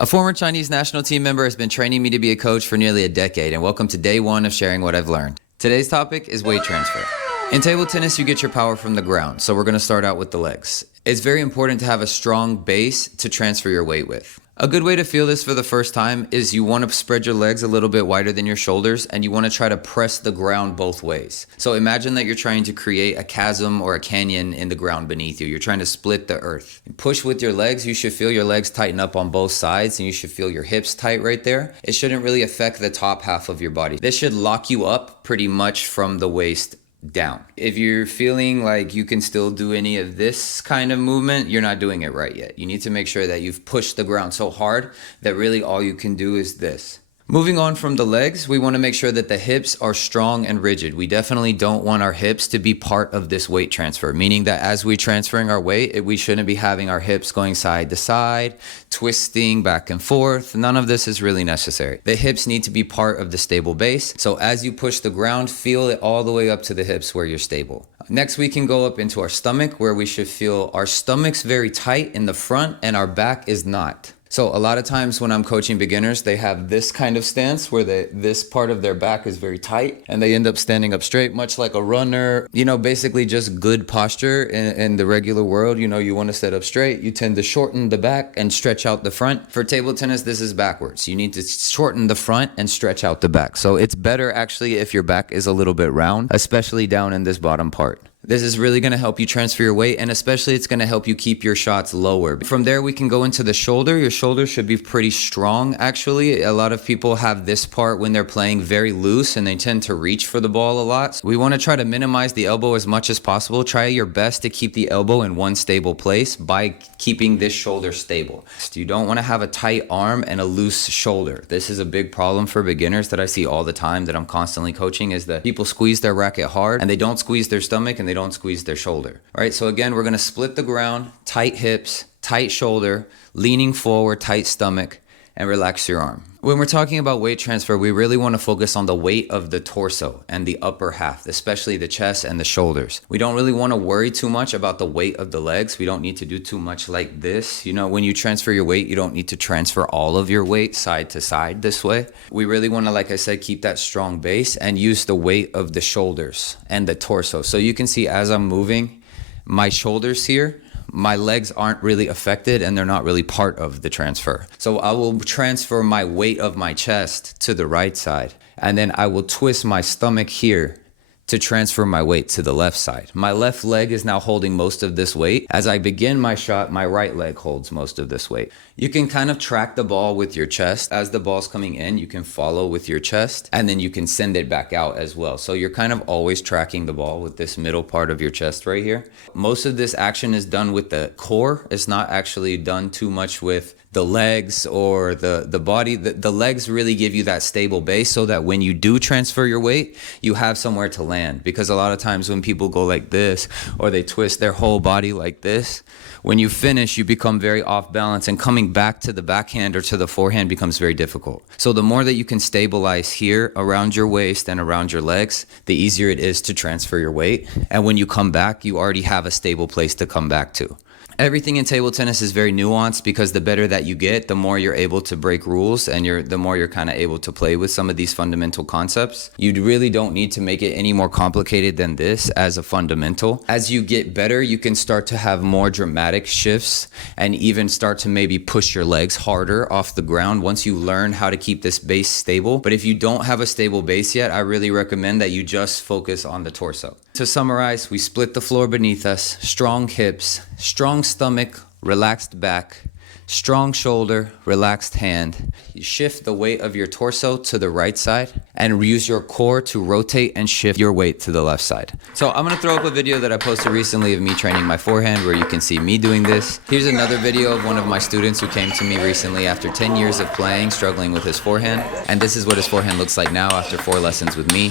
A former Chinese national team member has been training me to be a coach for nearly a decade, and welcome to day one of sharing what I've learned. Today's topic is weight transfer. In table tennis, you get your power from the ground, so we're going to start out with the legs. It's very important to have a strong base to transfer your weight with. A good way to feel this for the first time is you want to spread your legs a little bit wider than your shoulders, and you want to try to press the ground both ways. So imagine that you're trying to create a chasm or a canyon in the ground beneath you. You're trying to split the earth. Push with your legs. You should feel your legs tighten up on both sides, and you should feel your hips tight right there. It shouldn't really affect the top half of your body. This should lock you up pretty much from the waist down. If you're feeling like you can still do any of this kind of movement, you're not doing it right yet. You need to make sure that you've pushed the ground so hard that really all you can do is this. Moving on from the legs, we want to make sure that the hips are strong and rigid. We definitely don't want our hips to be part of this weight transfer, meaning that as we're transferring our weight, we shouldn't be having our hips going side to side, twisting back and forth. None of this is really necessary. The hips need to be part of the stable base. So as you push the ground, feel it all the way up to the hips where you're stable. Next, we can go up into our stomach, where we should feel our stomach's very tight in the front and our back is not. So a lot of times when I'm coaching beginners, they have this kind of stance where this part of their back is very tight and they end up standing up straight, much like a runner. Basically just good posture in the regular world. You want to sit up straight. You tend to shorten the back and stretch out the front. For table tennis, this is backwards. You need to shorten the front and stretch out the back. So it's better actually if your back is a little bit round, especially down in this bottom part. This is really going to help you transfer your weight, and especially it's going to help you keep your shots lower. From there, we can go into the shoulder. Your shoulder should be pretty strong, actually. A lot of people have this part when they're playing very loose, and they tend to reach for the ball a lot. So we want to try to minimize the elbow as much as possible. Try your best to keep the elbow in one stable place by keeping this shoulder stable. You don't want to have a tight arm and a loose shoulder. This is a big problem for beginners that I see all the time, that I'm constantly coaching, is that people squeeze their racket hard, and they don't squeeze their stomach, and they don't squeeze their shoulder. All right, so again, we're going to split the ground, tight hips, tight shoulder, leaning forward, tight stomach, and relax your arm. When we're talking about weight transfer, we really want to focus on the weight of the torso and the upper half, especially the chest and the shoulders. We don't really want to worry too much about the weight of the legs. We don't need to do too much like this. When you transfer your weight, you don't need to transfer all of your weight side to side this way. We really want to, like I said, keep that strong base and use the weight of the shoulders and the torso. So you can see as I'm moving my shoulders here, my legs aren't really affected and they're not really part of the transfer. So I will transfer my weight of my chest to the right side, and then I will twist my stomach here to transfer my weight to the left side. My left leg is now holding most of this weight. As I begin my shot, my right leg holds most of this weight. You can kind of track the ball with your chest. As the ball's coming in, you can follow with your chest, and then you can send it back out as well. So you're kind of always tracking the ball with this middle part of your chest right here. Most of this action is done with the core. It's not actually done too much with the legs or the body. The legs really give you that stable base so that when you do transfer your weight, you have somewhere to land. Because a lot of times when people go like this, or they twist their whole body like this, when you finish, you become very off balance, and coming back to the backhand or to the forehand becomes very difficult. So the more that you can stabilize here around your waist and around your legs, the easier it is to transfer your weight. And when you come back, you already have a stable place to come back to. Everything in table tennis is very nuanced, because the better that you get, the more you're able to break rules, and the more you're kind of able to play with some of these fundamental concepts. You really don't need to make it any more complicated than this as a fundamental. As you get better, you can start to have more dramatic shifts and even start to maybe push your legs harder off the ground once you learn how to keep this base stable. But if you don't have a stable base yet, I really recommend that you just focus on the torso. To summarize, we split the floor beneath us, strong hips, strong stomach, relaxed back, strong shoulder, relaxed hand. You shift the weight of your torso to the right side and use your core to rotate and shift your weight to the left side. So I'm going to throw up a video that I posted recently of me training my forehand, where you can see me doing this. Here's another video of one of my students who came to me recently after 10 years of playing, struggling with his forehand. And this is what his forehand looks like now after 4 lessons with me.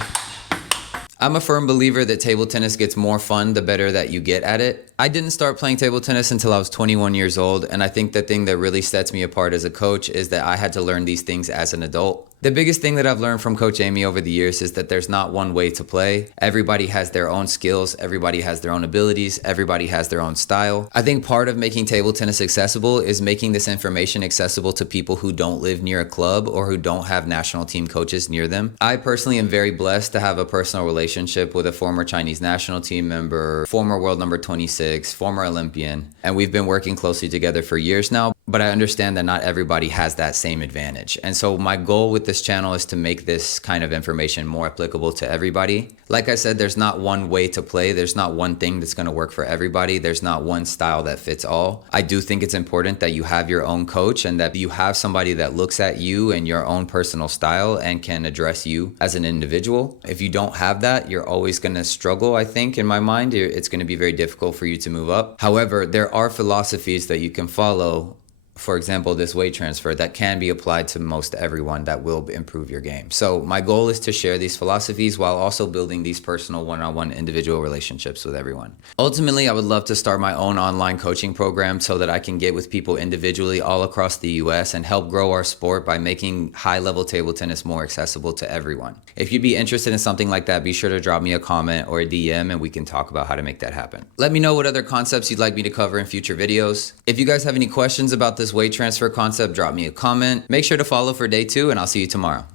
I'm a firm believer that table tennis gets more fun the better that you get at it. I didn't start playing table tennis until I was 21 years old, and I think the thing that really sets me apart as a coach is that I had to learn these things as an adult. The biggest thing that I've learned from Coach Amy over the years is that there's not one way to play. Everybody has their own skills, everybody has their own abilities, everybody has their own style. I think part of making table tennis accessible is making this information accessible to people who don't live near a club or who don't have national team coaches near them. I personally am very blessed to have a personal relationship with a former Chinese national team member, former world number 26, former Olympian, and we've been working closely together for years now. But I understand that not everybody has that same advantage. And so my goal with this channel is to make this kind of information more applicable to everybody. Like I said, there's not one way to play. There's not one thing that's going to work for everybody. There's not one style that fits all. I do think it's important that you have your own coach and that you have somebody that looks at you and your own personal style and can address you as an individual. If you don't have that, you're always going to struggle, I think, in my mind. It's going to be very difficult for you to move up. However, there are philosophies that you can follow, for example, this weight transfer, that can be applied to most everyone that will improve your game. So my goal is to share these philosophies while also building these personal one-on-one individual relationships with everyone. Ultimately, I would love to start my own online coaching program so that I can get with people individually all across the US and help grow our sport by making high-level table tennis more accessible to everyone. If you'd be interested in something like that, be sure to drop me a comment or a DM and we can talk about how to make that happen. Let me know what other concepts you'd like me to cover in future videos. If you guys have any questions about this weight transfer concept, drop me a comment. Make sure to follow for day 2 and I'll see you tomorrow.